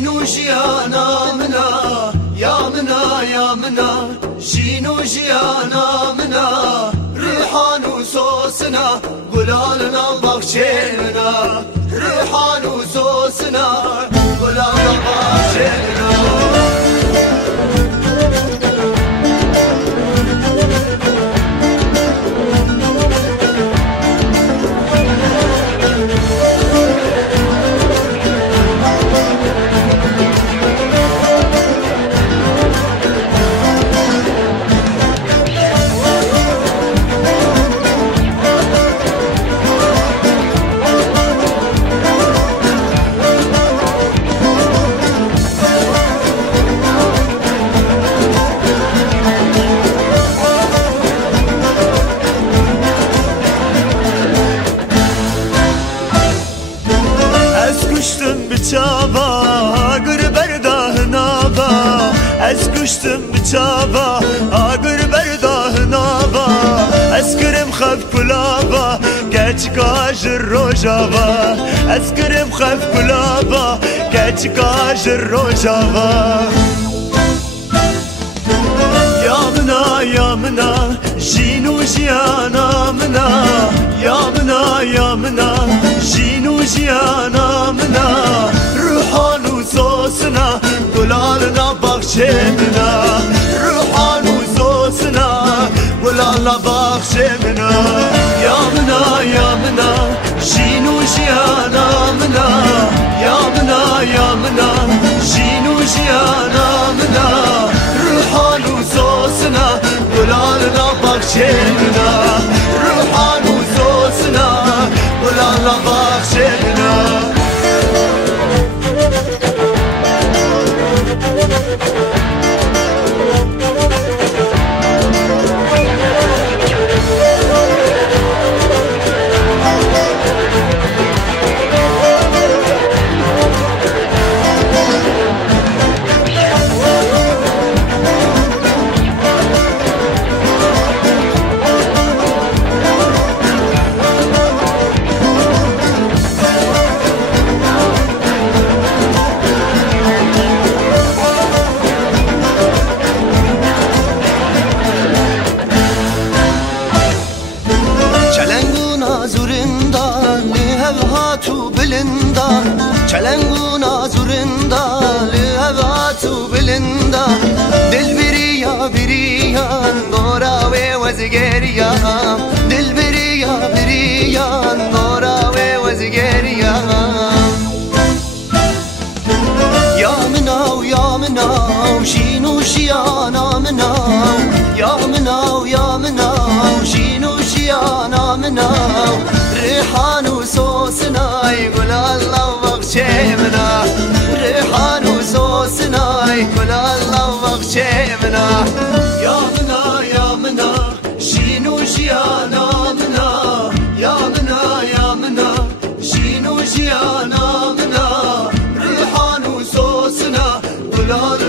شینو ژیانا منا یا منا یا منا شینو ژیانا منا ریحان و سوسنا گلالنا بخشینا ریحان و سوسنا گلالنا بخشینا بچاوا گر برده ناوا از کشتم بچاوا آگر برده ناوا از کرم خف کلاوا گچ کاج روجاوا از کرم خف کلاوا گچ کاج روجاوا یا منا یا منا جینو جیانا منا یا منا یا منا جینو جیانا منا روحان و سوسنا گلالنا بخشینا روحان و سوسنا گلالنا بخشینا یا منا یا منا جینو جیانا منا یا منا یا منا جینو جیانا منا روحان و سوسنا گلالنا بخشینا روحان و سوسنا گلالنا بخشینا چلنگونا زورندا لهواتو بلندا دل بریا بریان دورا و وزگریا دل بریا بریان دورا و وزگریا یا مناو یا مناو شینو شیانا مناو یا مناو یا مناو شینو شیانا مناو ریحان و سوسنای گلالنا بخشینا ریحان و سوسنای گلالنا بخشینا یا منا یا منا شینو ژیانا منا یا منا یا منا شینو ژیانا منا ریحان و سوسنا گلال